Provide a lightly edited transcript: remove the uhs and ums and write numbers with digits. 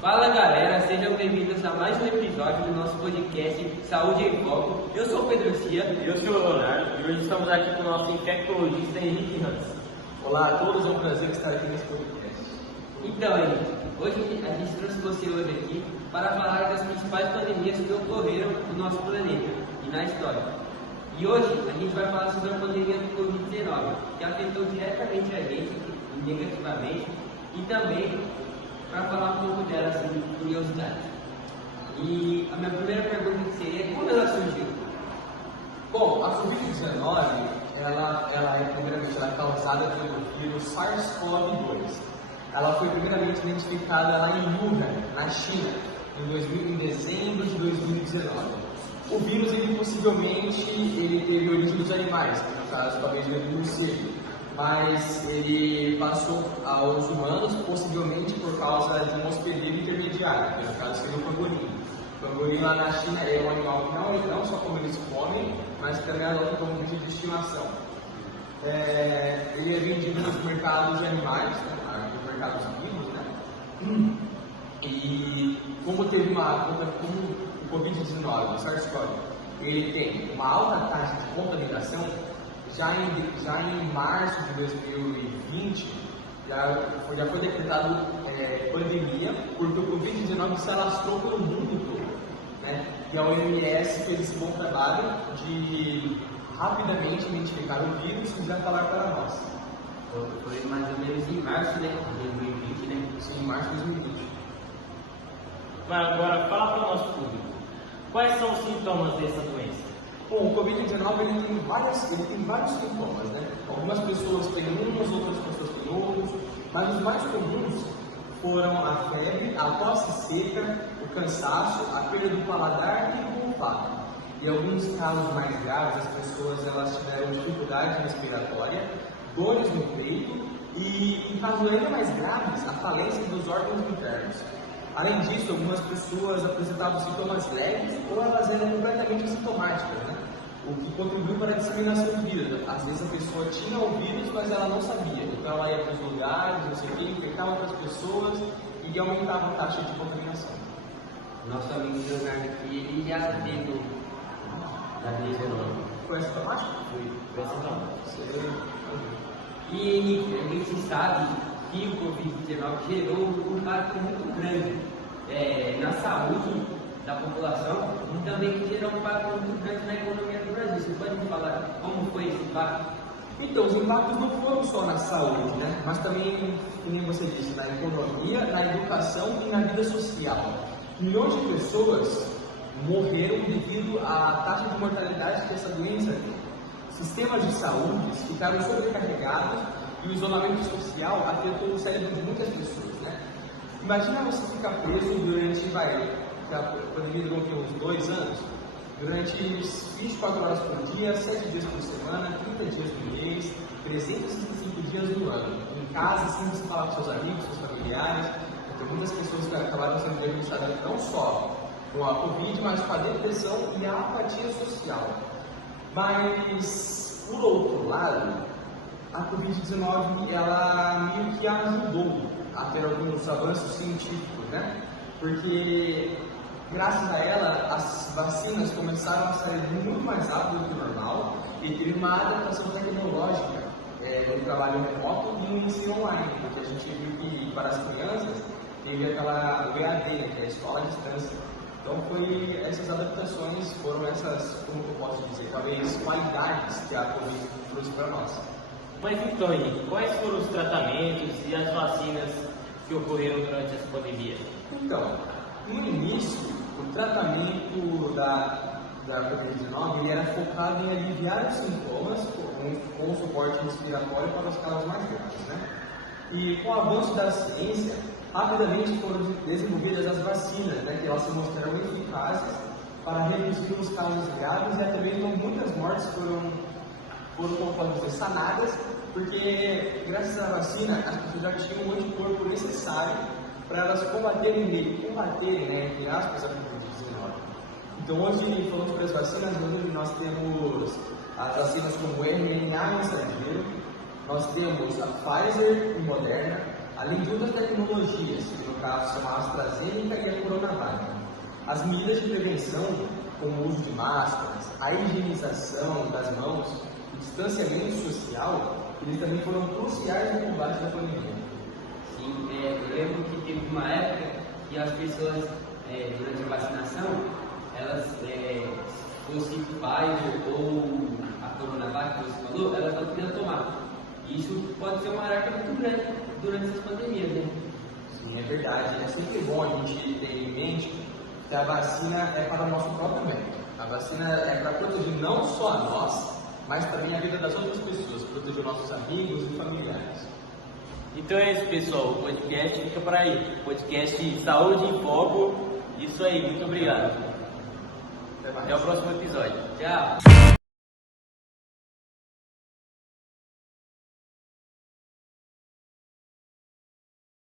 Fala galera, sejam bem-vindos a mais um episódio do nosso podcast Saúde em Foco. Eu sou o Pedro Cia. Eu sou o Leonardo e hoje estamos aqui com o nosso infectologista Henrique Hans. Olá a todos, é um prazer estar aqui nesse podcast. Então, Henrique, hoje a gente trouxe você hoje aqui para falar das principais pandemias que ocorreram no nosso planeta e na história. E hoje a gente vai falar sobre a pandemia do Covid-19, que afetou diretamente a gente e negativamente, e também para falar um pouco dela, assim, de curiosidade. E a minha primeira pergunta seria, como ela surgiu? Bom, a Covid-19, ela é causada pelo vírus SARS-CoV-2. Ela foi primeiramente identificada lá em Wuhan, na China, em dezembro de 2019. O vírus, possivelmente, teve origem dos animais, no caso, talvez do morcego, mas ele passou aos humanos, possivelmente por causa de um hospedeiro intermediário, que no caso seria o pangolino. O pangolino lá na China é um animal que não só como eles comem, mas também adota como bicho de estimação. Ele é vendido nos mercados de animais, nos mercados vivos, né? E como o Covid-19, o SARS-CoV, ele tem uma alta taxa de contaminação, já em março de 2020, já foi decretado pandemia, porque o Covid-19 se alastrou pelo mundo todo, né? E a OMS fez esse bom trabalho de rapidamente identificar o vírus e já falar para nós. Foi mais ou menos em março, né? De 2020, né? Sim, em março de 2020. Agora, fala para o nosso público, quais são os sintomas dessa doença? Bom, o Covid-19 ele tem vários sintomas, né? Algumas pessoas têm uns, outras pessoas têm outros, mas os mais comuns foram a febre, a tosse seca, o cansaço, a perda do paladar e o olfato. Em alguns casos mais graves, as pessoas elas tiveram dificuldade respiratória, dores no peito e, em casos ainda mais graves, a falência dos órgãos internos. Além disso, algumas pessoas apresentavam sintomas leves ou elas eram completamente assintomáticas, né? O que contribuiu para a disseminação do vírus. Às vezes a pessoa tinha o vírus, mas ela não sabia. Então ela ia para os lugares, não sei o que, infectava outras pessoas e aumentava a taxa de contaminação. Nosso amigo Leonardo aqui, ele já teve a 19. Foi assintomático? Foi assintomático. E a gente sabe que o Covid-19 gerou um impacto muito grande na saúde da população e também gerou um impacto muito grande na economia do Brasil. Você pode me falar como foi esse impacto? Então, os impactos não foram só na saúde, né? Mas também, como você disse, na economia, na educação e na vida social. Milhões de pessoas morreram devido à taxa de mortalidade que essa doença tem. Sistemas de saúde ficaram sobrecarregados e o isolamento social afetou o cérebro de muitas pessoas, né? Imagina você ficar preso durante, a pandemia durou uns 2 anos, durante 24 horas por dia, 7 dias por semana, 30 dias no mês, 365 dias no ano, em casa, sem se falar com seus amigos, seus familiares. Então, muitas pessoas que acabaram sendo diagnosticadas não só com a Covid, mas com a depressão e a apatia social. Mas, por outro lado, a Covid-19 ela meio que ajudou a ter alguns avanços científicos, né? Porque graças a ela as vacinas começaram a sair muito mais rápido do que o normal e teve uma adaptação tecnológica no trabalho remoto e no ensino online, porque a gente viu que para as crianças teve aquela EAD, né, que é a escola à distância. Então essas adaptações foram essas, como eu posso dizer, talvez qualidades que a Covid trouxe para nós. Mas então, Henrique, quais foram os tratamentos e as vacinas que ocorreram durante essa pandemia? Então, no início, o tratamento da Covid-19 ele era focado em aliviar os sintomas com o suporte respiratório para os casos mais graves, né? E com o avanço da ciência, rapidamente foram desenvolvidas as vacinas, né, que elas se mostraram eficazes para reduzir os casos graves e até mesmo muitas mortes foram como podem dizer, sanadas, porque graças à vacina as pessoas já tinham o anticorpo necessário para elas combaterem, né, entre aspas, a Covid-19. Então hoje, falando sobre as vacinas, hoje nós temos as vacinas como o RNA mensageiro, nós temos a Pfizer e Moderna, além de outras tecnologias, que no caso são a AstraZeneca e a Coronavac. As medidas de prevenção, como o uso de máscaras, a higienização das mãos, o distanciamento social, eles também foram cruciais no combate da pandemia. Sim, eu lembro que teve uma época que as pessoas, durante a vacinação, elas, se fosse Pfizer ou a Coronavac, que você falou, elas não queriam tomar. Isso pode ser uma alerta muito grande durante essas pandemias, né? Sim, é verdade. É sempre bom a gente ter em mente que a vacina é para o nosso próprio bem. A vacina é para proteger não só a nós, mas também a vida das outras pessoas, proteger nossos amigos e familiares. Então é isso, pessoal. O podcast fica por aí. Podcast Saúde em Foco. Isso aí, muito obrigado. Até mais. Até o próximo episódio. Tchau!